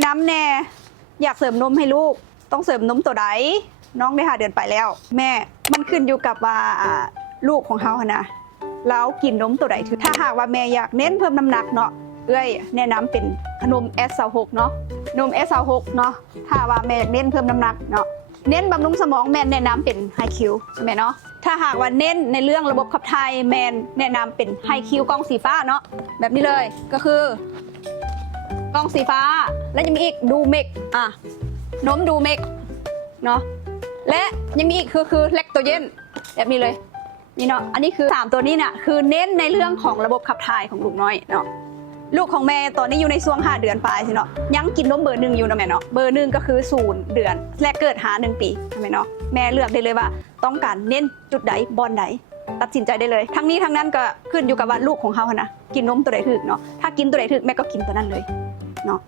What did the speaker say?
นะนำแน่อยากเสริมนมให้ลูกต้องเสริมนมตัวใดน้องได้5 เดือนไปแล้วแม่มันขึ้นอยู่กับว่าลูกของเขานะแล้วกินนมตัวใดถือถ้าหากว่าแม่อยากเน้นเพิ่มน้ำหนักเนาะแนะนำเป็นนม S26 เนาะนม S26 เนาะถ้าว่าแม่เน้นเพิ่มน้ำหนักเนาะเน้นบำรุงสมองแม่แนะนำเป็นไฮคิวใช่ไหมเนาะถ้าหากว่าเน้นในเรื่องระบบขับถ่ายแม่แนะนำเป็นไฮคิวกล่องสีฟ้าเนาะแบบนี้เลยก็คือกล่องสีฟ้าและยังมีอีกดูเมกนมดูเมกเนาะและยังมีอีกคือเล็กโตเยนแบบนี้เลยนี่เนาะอันนี้คือ3ตัวนี้เนี่ยคือเน้นในเรื่องของระบบขับถ่ายของลูกน้อยเนาะลูกของแม่ตอนนี้อยู่ในช่วง5 เดือนปลายสิเนาะยังกินนมเบอร์ 1อยู่นะแม่เนาะเบอร์ 1ก็คือ0 เดือนและเกิดหา1 ปีใช่ไหมเนาะแม่เลือกได้เลยว่าต้องการเน้นจุดใดบอลใดตัดสินใจได้เลยทั้งนี้ทั้งนั้นก็ขึ้นอยู่กับว่าลูกของเขานะกินนมตัวใดถึกเนาะถ้ากินตัวใดถึกแม่ก็กินตัวนั้นเลยเนาะ